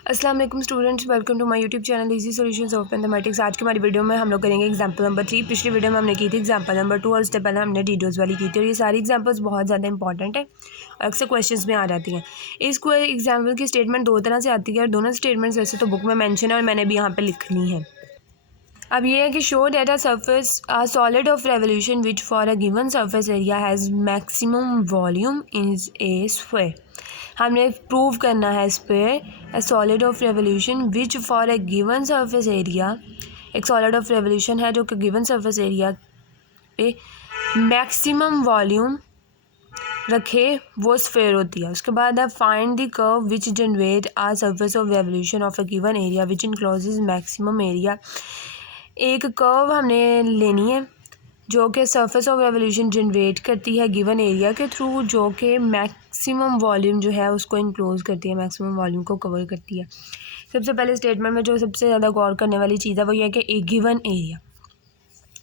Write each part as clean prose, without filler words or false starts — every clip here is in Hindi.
अस्सलाम वालेकुम students, welcome to my YouTube channel easy solutions of mathematics. आज की हमारी वीडियो में हम लोग करेंगे एग्जांपल नंबर 3। पिछली वीडियो में हमने की थी एग्जांपल नंबर 2 और उससे पहले हमने डीडोज वाली की थी और ये सारी एग्जांपल्स बहुत ज़्यादा इंपॉर्टेंट है और अक्सर क्वेश्चंस में आ जाती हैं। इसको एग्जाम्पल की स्टेटमेंट दो तरह से आती है और दोनों स्टेटमेंट्स वैसे तो बुक में मैंशन है और मैंने भी यहाँ पर लिख ली है। अब ये है कि show that a surface a solid of revolution which for a given surface area has maximum volume is a sphere. हमने प्रूव करना है sphere a solid of revolution which for a given surface area, एक सॉलिड ऑफ रेवोल्यूशन है जो कि गिवन सरफेस एरिया पे मैक्सिमम वॉल्यूम रखे वो स्फेयर होती है। उसके बाद है find the curve which generate a surface of revolution of a given area which encloses maximum area. एक कर्व हमने लेनी है जो कि सरफेस ऑफ रेवोल्यूशन जनरेट करती है गिवन एरिया के थ्रू, जो कि मैक्सिमम वॉल्यूम जो है उसको इनक्लोज करती है, मैक्सिमम वॉल्यूम को कवर करती है। सबसे पहले स्टेटमेंट में जो सबसे ज़्यादा गौर करने वाली चीज़ है वो ये है कि एक गिवन एरिया,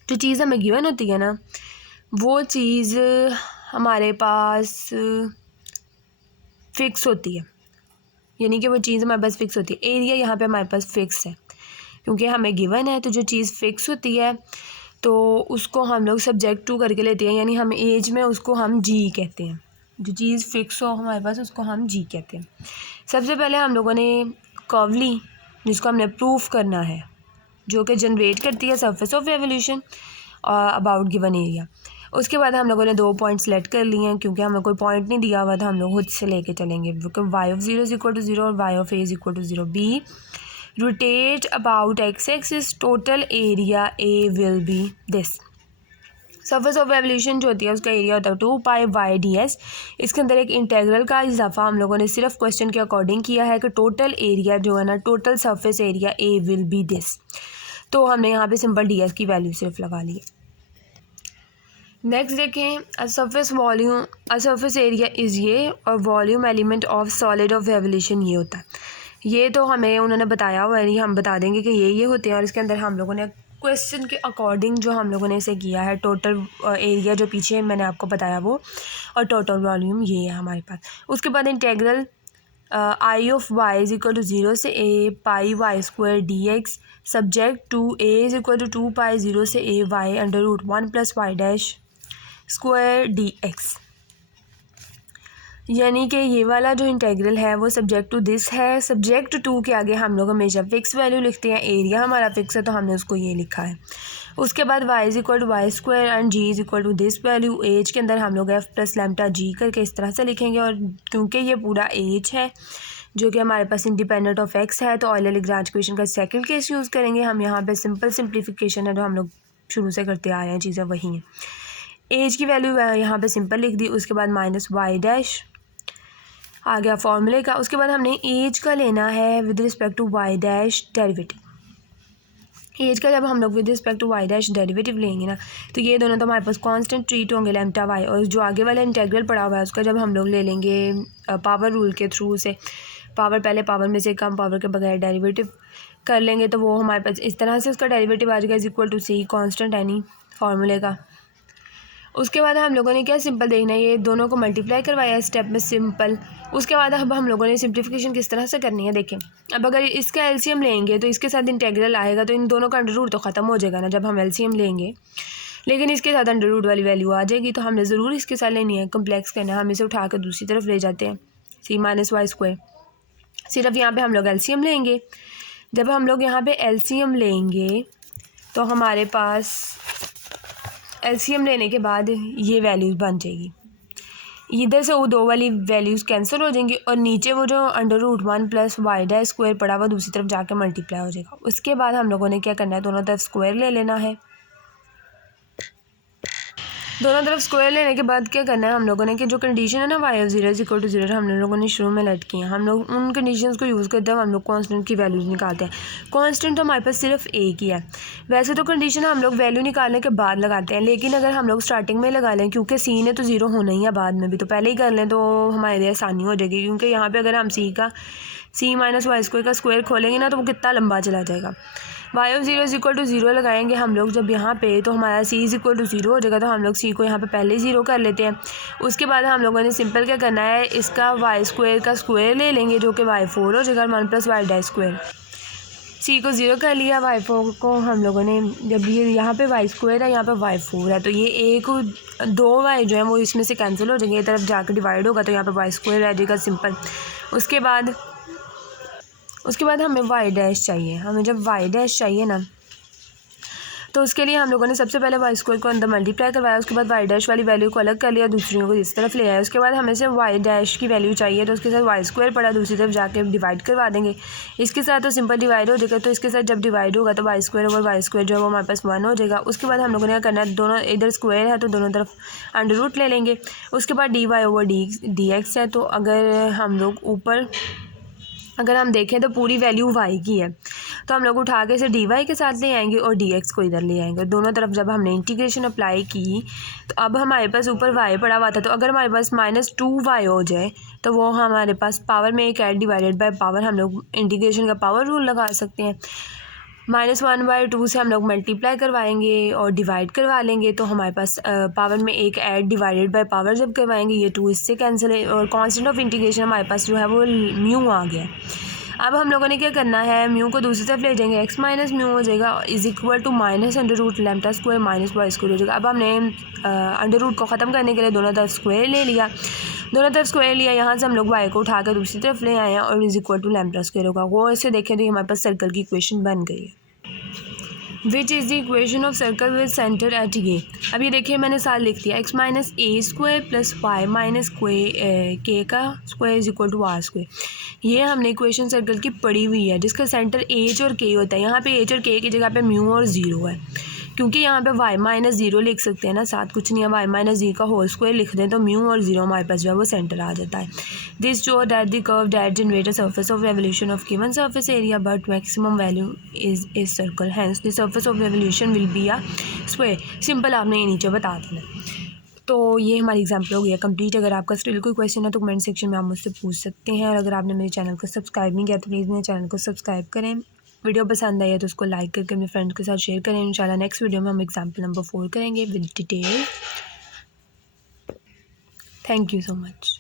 जो चीज़ हमें गिवन होती है ना, वो चीज़ हमारे पास फिक्स होती है, यानी कि वो चीज़ हमारे पास फिक्स होती है। एरिया यहाँ पे हमारे पास फिक्स है क्योंकि हमें गिवन है, तो जो चीज़ फिक्स होती है तो उसको हम लोग सब्जेक्ट टू करके लेते हैं, यानी हम एज में उसको हम जी कहते हैं। जो चीज़ फिक्स हो हमारे पास उसको हम जी कहते हैं। सबसे पहले हम लोगों ने कर्व ली जिसको हमने प्रूफ करना है, जो कि जनरेट करती है surface of revolution about given area. उसके बाद हम लोगों ने दो पॉइंट सेलेक्ट कर लिए हैं क्योंकि हमें कोई पॉइंट नहीं दिया हुआ था, हम लोग खुद से लेके चलेंगे क्योंकि Y of 0 is equal to 0 और Y of A is equal to 0। Be rotate about X axis, total area A will be this. Surface of revolution जो होती है उसका एरिया होता है 2 पाई वाई डी एस। इसके अंदर एक इंटेग्रल का इजाफा हम लोगों ने सिर्फ क्वेश्चन के अकॉर्डिंग किया है कि टोटल एरिया जो है ना, total surface area A will be this, तो हमने यहाँ पे सिंपल डी एस की वैल्यू सिर्फ लगा ली है। नेक्स्ट देखें, a surface volume, a surface area is ये और volume element of solid of revolution ये होता है। ये तो हमें उन्होंने बताया हुआ है, हम बता देंगे कि ये होते हैं और इसके अंदर हम लोगों ने क्वेश्चन के अकॉर्डिंग जो हम लोगों ने इसे किया है, टोटल एरिया जो पीछे मैंने आपको बताया वो, और टोटल वॉल्यूम ये है हमारे पास। उसके बाद integral I of y is equal to 0 से a pi y square d x subject to a is equal to 2 pi 0 से a y under root 1 plus Y dash square d x. यानी कि ये वाला जो इंटेग्रल है वो सब्जेक्ट टू दिस है। सब्जेक्ट टू के आगे हम लोग हमेशा फिक्स वैल्यू लिखते हैं, एरिया हमारा फिक्स है तो हमने उसको ये लिखा है। उसके बाद Y is equal to Y square and G is equal to this value. H के अंदर हम लोग एफ प्लस लैम्डा जी करके इस तरह से लिखेंगे, और क्योंकि ये पूरा एज है जो कि हमारे पास इंडिपेंडेंट ऑफ एक्स है तो ऑयलर-लैग्रांज इक्वेशन का सेकंड केस यूज़ करेंगे हम। यहाँ पे सिंपल सिंप्लीफिकेशन है जो हम लोग शुरू से करते आए हैं, चीज़ें वही हैं। एज की वैल्यू यहाँ पे सिंपल लिख दी, उसके बाद माइनस वाई डैश आ गया फॉर्मूले का। उसके बाद हमने एज का लेना है with respect to Y dash derivative. H का जब हम लोग with respect to Y dash derivative लेंगे ना, तो ये दोनों तो हमारे पास कांस्टेंट ट्रीट होंगे लैम्डा वाई, और जो आगे वाला इंटेग्रल पड़ा हुआ है उसका जब हम लोग ले लेंगे पावर रूल के थ्रू से, पावर पहले पावर में से कम पावर के बगैर डेरिवेटिव कर लेंगे तो वो हमारे पास इस तरह से उसका डेरिवेटिव आ जाएगा is equal to C constant एनी फार्मूले का। उसके बाद हम लोगों ने क्या सिंपल देखना है, ये दोनों को मल्टीप्लाई करवाया स्टेप में सिंपल। उसके बाद अब हम लोगों ने सिंप्लीफिकेशन किस तरह से करनी है देखें। अब अगर इसका एलसीएम लेंगे तो इसके साथ इंटेग्रल आएगा तो इन दोनों का अंडर रूट तो ख़त्म हो जाएगा ना जब हम एलसीएम लेंगे, लेकिन इसके साथ अंडर रूट वाली वैल्यू आ जाएगी तो हमने ज़रूर इसके साथ लेनी है, कम्प्लेक्स करना है। हम इसे उठा कर दूसरी तरफ ले जाते हैं, सी माइनस वाई स्क्वायर। सिर्फ यहाँ पर हम लोग एलसीएम लेंगे। जब हम लोग यहाँ पर एलसीएम लेंगे तो हमारे पास एलसीएम लेने के बाद ये वैल्यूज़ बन जाएगी, इधर से वो दो वाली वैल्यूज़ कैंसिल हो जाएंगी और नीचे वो जो under root 1 plus Y dash square पड़ा हुआ दूसरी तरफ जाके मल्टीप्लाई हो जाएगा। उसके बाद हम लोगों ने क्या करना है, दोनों तरफ स्क्वायर ले लेना है। दोनों तरफ स्क्वायर लेने के बाद क्या करना है हम लोगों ने कि जो कंडीशन है ना Y of 0 is equal to 0 हम लोगों ने शुरू में लेट की है, हम लोग उन कंडीशंस को यूज़ करते हैं, हम लोग कांस्टेंट की वैल्यूज़ निकालते हैं। कांस्टेंट तो हमारे पास सिर्फ एक ही है। वैसे तो कंडीशन हम लोग वैल्यू निकालने के बाद लगाते हैं, लेकिन अगर हम लोग स्टार्टिंग में लगा लें क्योंकि सी ने तो 0 होना ही है बाद में भी, तो पहले ही कर लें तो हमारे लिए आसानी हो जाएगी। क्योंकि यहाँ पर अगर हम सी का सी माइनस वाई स्क्वायर का स्क्वायर खोलेंगे ना तो वो कितना लंबा चला जाएगा। Y of zero is equal to zero लगाएंगे हम लोग जब यहाँ पे, तो हमारा C is equal to zero हो जाएगा। तो हम लोग सी को यहाँ पे पहले ही ज़ीरो कर लेते हैं। उसके बाद हम लोगों ने सिंपल क्या करना है, इसका वाई स्क्वायर का स्क्वायर ले लेंगे जो कि वाई फोर हो जाएगा, one plus Y dash square. C को ज़ीरो कर लिया, वाई फोर को हम लोगों ने, जब ये यहाँ पे वाई स्क्वायर है यहाँ पे वाई फोर है, तो ये एक दो वाई जो है वो इसमें से कैंसिल हो जाएंगे, ये तरफ जाकर डिवाइड होगा तो यहाँ पे वाई स्क्वायर रह जाएगा सिंपल। उसके बाद हमें वाई डैश चाहिए। हमें जब वाई डैश चाहिए ना, तो उसके लिए हम लोगों ने सबसे पहले वाई स्क्वायर को अंदर मल्टीप्लाई करवाया, उसके बाद वाई डैश वाली वैल्यू को अलग कर लिया, दूसरियों को इस तरफ ले आया। उसके बाद हमें से वाई डैश की वैल्यू चाहिए, तो उसके साथ वाई स्क्वायर पड़ा, दूसरी तरफ जाके डिवाइड करवा देंगे। इसके साथ तो सिंपल डिवाइड हो जाएगा, तो इसके साथ जब डिवाइड होगा तो Y square over Y square जो है वो हमारे पास 1 हो जाएगा। उसके बाद हम लोगों ने क्या करना है, दोनों इधर स्क्वायर है तो दोनों तरफ अंडर रूट ले लेंगे। उसके बाद D Y over D X है, तो अगर हम लोग ऊपर अगर हम देखें तो पूरी वैल्यू वाई की है, तो हम लोग उठा के इसे डी वाई के साथ ले आएंगे और डी एक्स को इधर ले आएंगे। दोनों तरफ जब हमने इंटीग्रेशन अप्लाई की तो अब हमारे पास ऊपर वाई पड़ा हुआ था, तो अगर हमारे पास -2y हो जाए तो वो हमारे पास पावर में एक ऐड डिवाइडेड बाय पावर, हम लोग इंटीग्रेशन का पावर रूल लगा सकते हैं। -1/2 से हम लोग मल्टीप्लाई करवाएंगे और डिवाइड करवा लेंगे, तो हमारे पास पावर में एक ऐड डिवाइडेड बाय पावर जब करवाएंगे ये 2 इससे कैंसिल है, और कांस्टेंट ऑफ इंटीग्रेशन हमारे पास जो है वो म्यू आ गया। अब हम लोगों ने क्या करना है, म्यू को दूसरी तरफ ले जाएंगे, x माइनस म्यू हो जाएगा is equal to minus under root lambda square minus Y square हो जाएगा। अब हमने अंडर रूट को ख़त्म करने के लिए दोनों तरफ स्क्वायर ले लिया, यहाँ से हम लोग y को उठा कर दूसरी तरफ ले आए हैं और is equal to lambda square होगा। वो ऐसे देखें तो हमारे पास सर्कल की इक्वेशन बन गई है। Which is the equation of circle with centre at A. अब ये देखिए मैंने साथ लिख दिया, x minus a square plus y minus k का square is equal to r square. ये हमने इक्वेशन सर्कल की पढ़ी हुई है जिसका सेंटर एच और के होता है। यहाँ पे एच और के की जगह पे म्यू और ज़ीरो है, क्योंकि यहाँ पे y माइनस ज़ीरो लिख सकते हैं ना, साथ कुछ नहीं है, y माइनस ज़ीरो का होल स्क्वायर लिख दें तो म्यू और ज़ीरो हमारे पास जो है वो सेंटर आ जाता है। This show that the curve that generate a surface of revolution of given surface area but maximum value is a circle, hence the surface of revolution will be a sphere. Simple आपने ये नीचे बता देना। तो ये हमारी एग्जाम्पल हो गया कंप्लीट। अगर आपका स्टिल कोई क्वेश्चन है तो कमेंट सेक्शन में आप मुझसे पूछ सकते हैं, और अगर आपने मेरे चैनल को सब्सक्राइब नहीं किया तो प्लीज़ मेरे चैनल को सब्सक्राइब करें। वीडियो पसंद आई है तो उसको लाइक करके अपने फ्रेंड्स के साथ शेयर करें। इंशाल्लाह नेक्स्ट वीडियो में हम एग्जाम्पल नंबर 4 करेंगे with detail. Thank you so much.